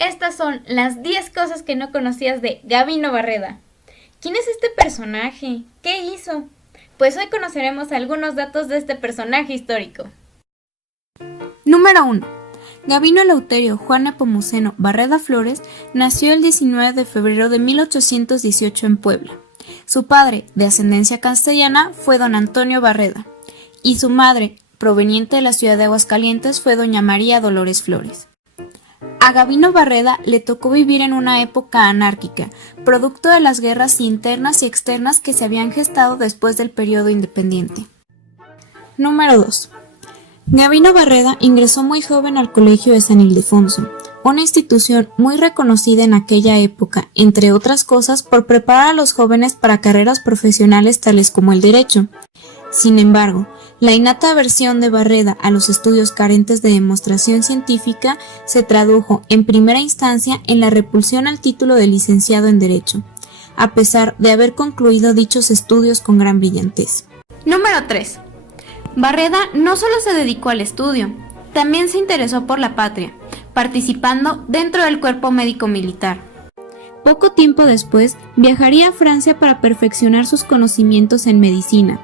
Estas son las 10 cosas que no conocías de Gabino Barreda. ¿Quién es este personaje? ¿Qué hizo? Pues hoy conoceremos algunos datos de este personaje histórico. Número 1. Gabino Eleuterio Juan Nepomuceno Barreda Flores nació el 19 de febrero de 1818 en Puebla. Su padre, de ascendencia castellana, fue don Antonio Barreda, y su madre, proveniente de la ciudad de Aguascalientes, fue doña María Dolores Flores. A Gabino Barreda le tocó vivir en una época anárquica, producto de las guerras internas y externas que se habían gestado después del periodo independiente. Número 2. Gabino Barreda ingresó muy joven al Colegio de San Ildefonso, una institución muy reconocida en aquella época, entre otras cosas, por preparar a los jóvenes para carreras profesionales tales como el derecho. Sin embargo, la innata aversión de Barreda a los estudios carentes de demostración científica se tradujo, en primera instancia, en la repulsión al título de licenciado en Derecho, a pesar de haber concluido dichos estudios con gran brillantez. Número 3. Barreda no solo se dedicó al estudio, también se interesó por la patria, participando dentro del cuerpo médico militar. Poco tiempo después, viajaría a Francia para perfeccionar sus conocimientos en medicina,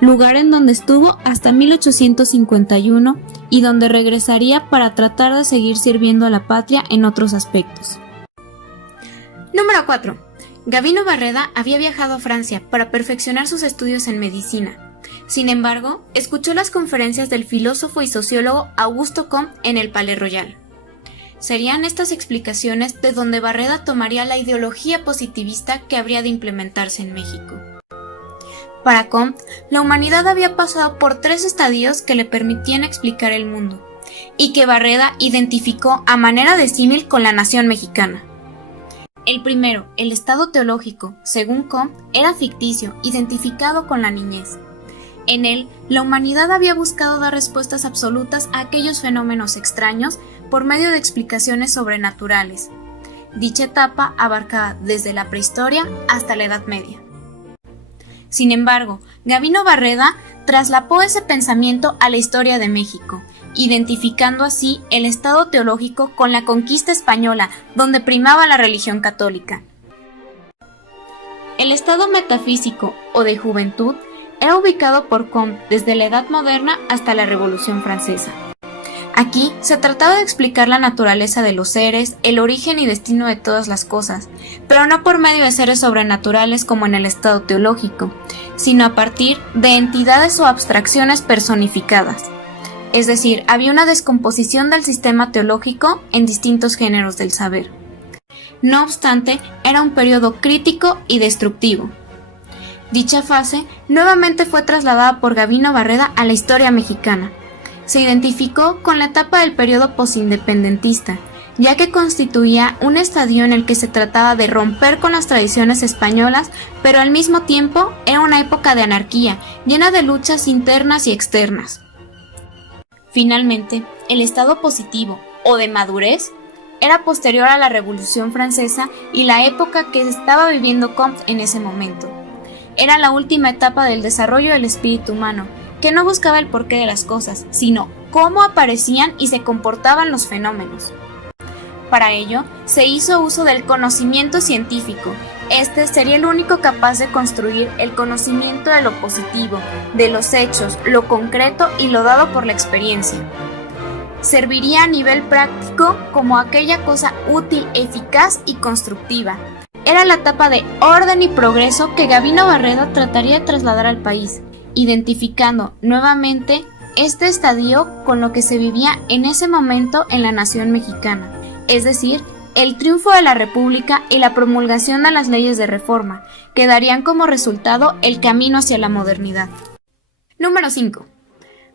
lugar en donde estuvo hasta 1851 y donde regresaría para tratar de seguir sirviendo a la patria en otros aspectos. Número 4. Gabino Barreda había viajado a Francia para perfeccionar sus estudios en medicina. Sin embargo, escuchó las conferencias del filósofo y sociólogo Augusto Comte en el Palais Royal. Serían estas explicaciones de donde Barreda tomaría la ideología positivista que habría de implementarse en México. Para Comte, la humanidad había pasado por 3 estadios que le permitían explicar el mundo, y que Barreda identificó a manera de símil con la nación mexicana. El primero, el estado teológico, según Comte, era ficticio, identificado con la niñez. En él, la humanidad había buscado dar respuestas absolutas a aquellos fenómenos extraños por medio de explicaciones sobrenaturales. Dicha etapa abarcaba desde la prehistoria hasta la Edad Media. Sin embargo, Gabino Barreda traslapó ese pensamiento a la historia de México, identificando así el estado teológico con la conquista española, donde primaba la religión católica. El estado metafísico o de juventud era ubicado por Comte desde la Edad Moderna hasta la Revolución Francesa. Aquí se trataba de explicar la naturaleza de los seres, el origen y destino de todas las cosas, pero no por medio de seres sobrenaturales como en el estado teológico, sino a partir de entidades o abstracciones personificadas. Es decir, había una descomposición del sistema teológico en distintos géneros del saber. No obstante, era un periodo crítico y destructivo. Dicha fase nuevamente fue trasladada por Gabino Barreda a la historia mexicana. Se identificó con la etapa del periodo posindependentista, ya que constituía un estadio en el que se trataba de romper con las tradiciones españolas, pero al mismo tiempo era una época de anarquía, llena de luchas internas y externas. Finalmente, el estado positivo, o de madurez, era posterior a la Revolución Francesa y la época que estaba viviendo Comte en ese momento. Era la última etapa del desarrollo del espíritu humano, que no buscaba el porqué de las cosas, sino cómo aparecían y se comportaban los fenómenos. Para ello, se hizo uso del conocimiento científico. Este sería el único capaz de construir el conocimiento de lo positivo, de los hechos, lo concreto y lo dado por la experiencia. Serviría a nivel práctico como aquella cosa útil, eficaz y constructiva. Era la etapa de orden y progreso que Gabino Barreda trataría de trasladar al país, identificando nuevamente este estadio con lo que se vivía en ese momento en la nación mexicana, es decir, el triunfo de la República y la promulgación de las leyes de reforma, que darían como resultado el camino hacia la modernidad. Número 5.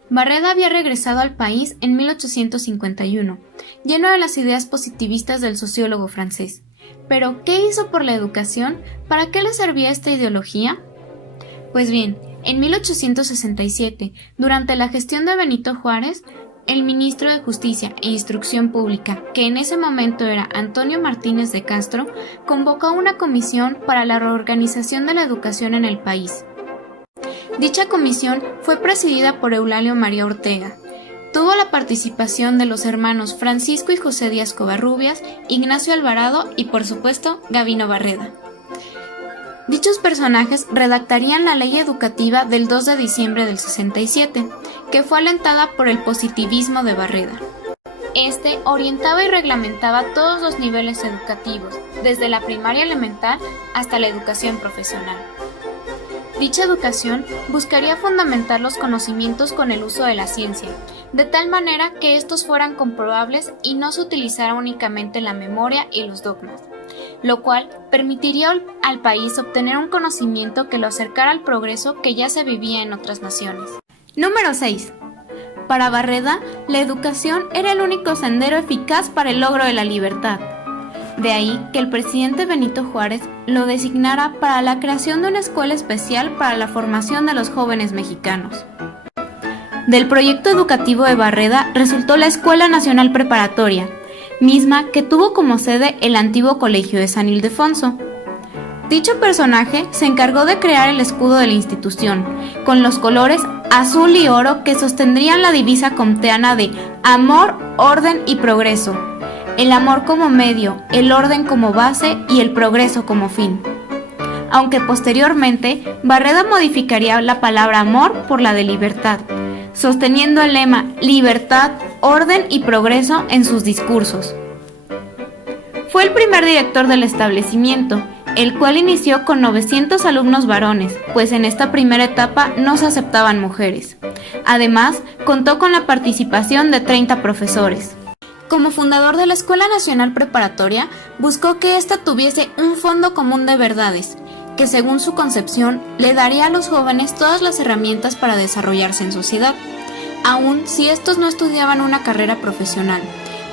Barreda había regresado al país en 1851, lleno de las ideas positivistas del sociólogo francés. Pero, ¿qué hizo por la educación? ¿Para qué le servía esta ideología? Pues bien, en 1867, durante la gestión de Benito Juárez, el ministro de Justicia e Instrucción Pública, que en ese momento era Antonio Martínez de Castro, convocó una comisión para la reorganización de la educación en el país. Dicha comisión fue presidida por Eulalio María Ortega, tuvo la participación de los hermanos Francisco y José Díaz Covarrubias, Ignacio Alvarado y, por supuesto, Gavino Barreda. Dichos personajes redactarían la Ley Educativa del 2 de diciembre del 67, que fue alentada por el positivismo de Barreda. Este orientaba y reglamentaba todos los niveles educativos, desde la primaria elemental hasta la educación profesional. Dicha educación buscaría fundamentar los conocimientos con el uso de la ciencia, de tal manera que estos fueran comprobables y no se utilizara únicamente la memoria y los dogmas, lo cual permitiría al país obtener un conocimiento que lo acercara al progreso que ya se vivía en otras naciones. Número 6. Para Barreda, la educación era el único sendero eficaz para el logro de la libertad. De ahí que el presidente Benito Juárez lo designara para la creación de una escuela especial para la formación de los jóvenes mexicanos. Del proyecto educativo de Barreda resultó la Escuela Nacional Preparatoria, misma que tuvo como sede el antiguo Colegio de San Ildefonso. Dicho personaje se encargó de crear el escudo de la institución, con los colores azul y oro que sostendrían la divisa comteana de amor, orden y progreso, el amor como medio, el orden como base y el progreso como fin. Aunque posteriormente Barreda modificaría la palabra amor por la de libertad, sosteniendo el lema libertad, orden y progreso en sus discursos. Fue el primer director del establecimiento, el cual inició con 900 alumnos varones, pues en esta primera etapa no se aceptaban mujeres. Además, contó con la participación de 30 profesores. Como fundador de la Escuela Nacional Preparatoria, buscó que ésta tuviese un fondo común de verdades, que según su concepción le daría a los jóvenes todas las herramientas para desarrollarse en sociedad, aun si estos no estudiaban una carrera profesional,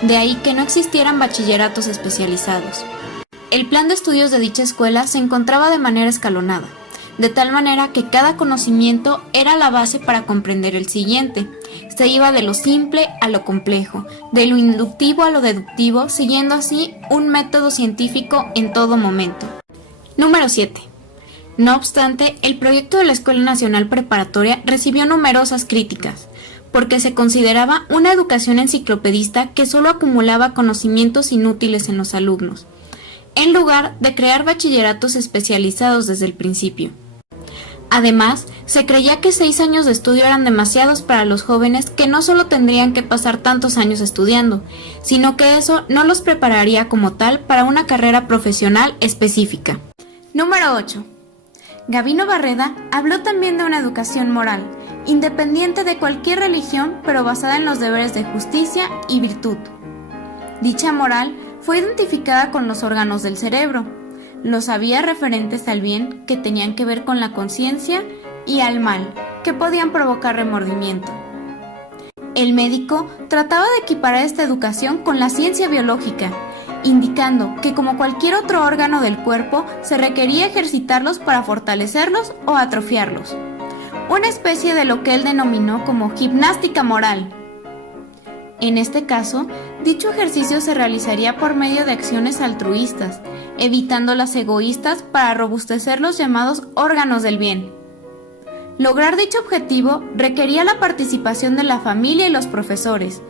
de ahí que no existieran bachilleratos especializados. El plan de estudios de dicha escuela se encontraba de manera escalonada, de tal manera que cada conocimiento era la base para comprender el siguiente. Se iba de lo simple a lo complejo, de lo inductivo a lo deductivo, siguiendo así un método científico en todo momento. Número 7. No obstante, el proyecto de la Escuela Nacional Preparatoria recibió numerosas críticas, porque se consideraba una educación enciclopedista que solo acumulaba conocimientos inútiles en los alumnos, en lugar de crear bachilleratos especializados desde el principio. Además, se creía que 6 años de estudio eran demasiados para los jóvenes que no solo tendrían que pasar tantos años estudiando, sino que eso no los prepararía como tal para una carrera profesional específica. Número 8. Gavino Barreda habló también de una educación moral, independiente de cualquier religión, pero basada en los deberes de justicia y virtud. Dicha moral fue identificada con los órganos del cerebro. Los había referentes al bien, que tenían que ver con la conciencia, y al mal, que podían provocar remordimiento. El médico trataba de equiparar esta educación con la ciencia biológica, indicando que como cualquier otro órgano del cuerpo se requería ejercitarlos para fortalecerlos o atrofiarlos. Una especie de lo que él denominó como gimnástica moral. En este caso, dicho ejercicio se realizaría por medio de acciones altruistas, evitando las egoístas para robustecer los llamados órganos del bien. Lograr dicho objetivo requería la participación de la familia y los profesores,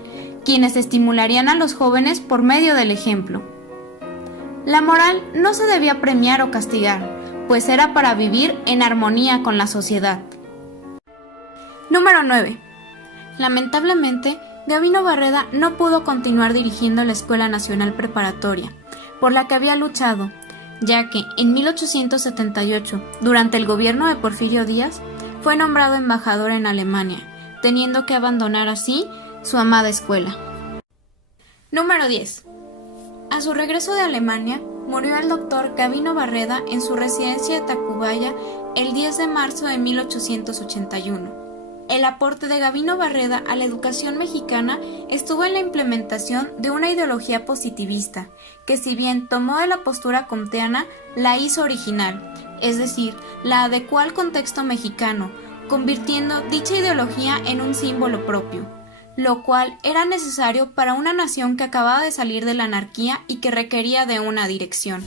quienes estimularían a los jóvenes por medio del ejemplo. La moral no se debía premiar o castigar, pues era para vivir en armonía con la sociedad. Número 9. Lamentablemente, Gavino Barreda no pudo continuar dirigiendo la Escuela Nacional Preparatoria, por la que había luchado, ya que en 1878, durante el gobierno de Porfirio Díaz, fue nombrado embajador en Alemania, teniendo que abandonar así su amada escuela. Número 10. A su regreso de Alemania, murió el doctor Gavino Barreda en su residencia de Tacubaya el 10 de marzo de 1881. El aporte de Gavino Barreda a la educación mexicana estuvo en la implementación de una ideología positivista, que si bien tomó de la postura comteana, la hizo original, es decir, la adecuó al contexto mexicano, convirtiendo dicha ideología en un símbolo propio, lo cual era necesario para una nación que acababa de salir de la anarquía y que requería de una dirección.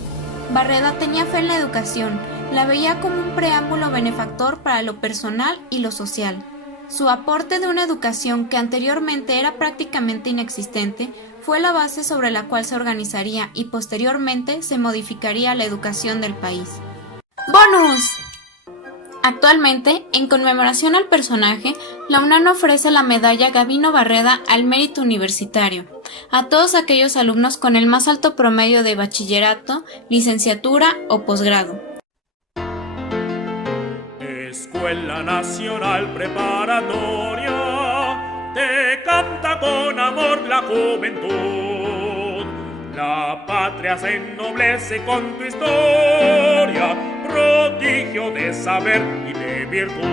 Barreda tenía fe en la educación, la veía como un preámbulo benefactor para lo personal y lo social. Su aporte de una educación que anteriormente era prácticamente inexistente fue la base sobre la cual se organizaría y posteriormente se modificaría la educación del país. ¡Bonus! Actualmente, en conmemoración al personaje, la UNAM ofrece la medalla Gabino Barreda al mérito universitario a todos aquellos alumnos con el más alto promedio de bachillerato, licenciatura o posgrado. Escuela Nacional Preparatoria te canta con amor la juventud. La patria se ennoblece con tu historia, prodigio de saber y de virtud.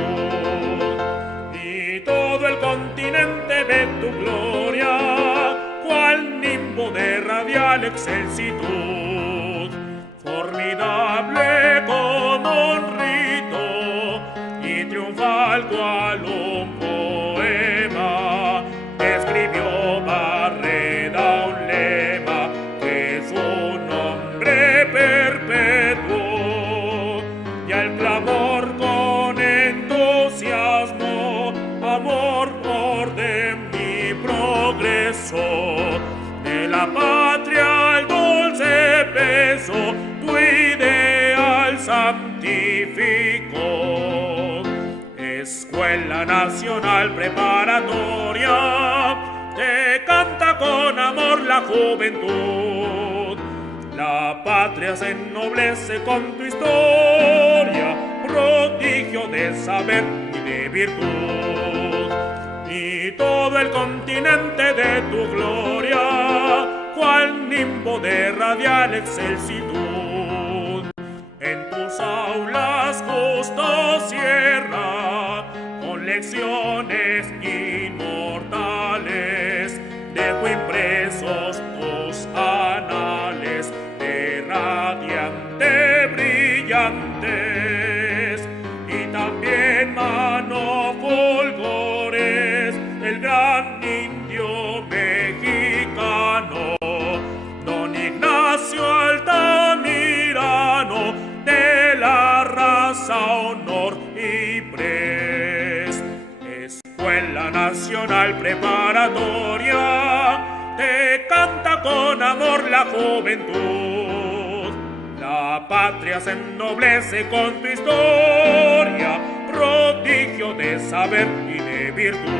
Y todo el continente ve tu gloria, cual nimbo de radial excelsitud. Formidable como un rito y triunfal cual un poema, escribió Barreda un lema que su nombre perpetuó, y al clamor con entusiasmo, amor, orden y progreso, de la patria el dulce peso, tu ideal santificó. Escuela Nacional Preparatoria te canta con amor la juventud. La patria se ennoblece con tu historia, prodigio de saber y de virtud. Y todo el continente de tu gloria, cual nimbo de radial excelsitud. En tus aulas justo cierra, con lecciones inmortales, dejo impresos tus anales de radiante brillantes, y también mano fulgores el gran indio mexicano, don Ignacio Altamirano, de la raza honor y pres. Escuela Nacional Preparatoria te canta con amor la juventud. La patria se ennoblece con tu historia, prodigio de saber y de virtud.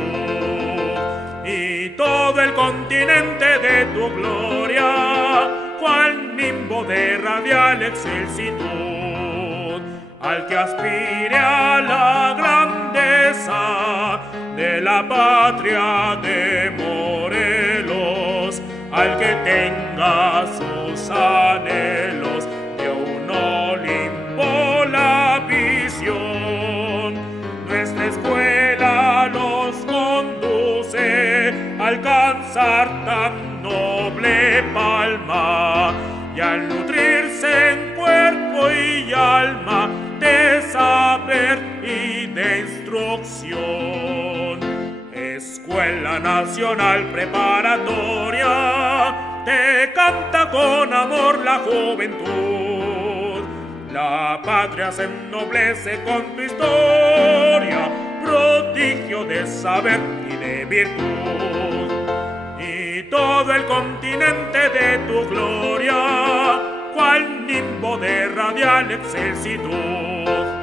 Y todo el continente de tu gloria, cual nimbo de radial excelsitud, al que aspire a la grandeza de la patria de Morelos, al que tenga sus anhelos de un Olimpo la visión. Nuestra escuela los conduce a alcanzar tan noble palma, y al nutrirse en cuerpo y alma de saber y de instrucción. Escuela Nacional Preparatoria te canta con amor la juventud. La patria se ennoblece con tu historia, prodigio de saber y de virtud. Y todo el continente de tu gloria, cual nimbo de radial excelsitud.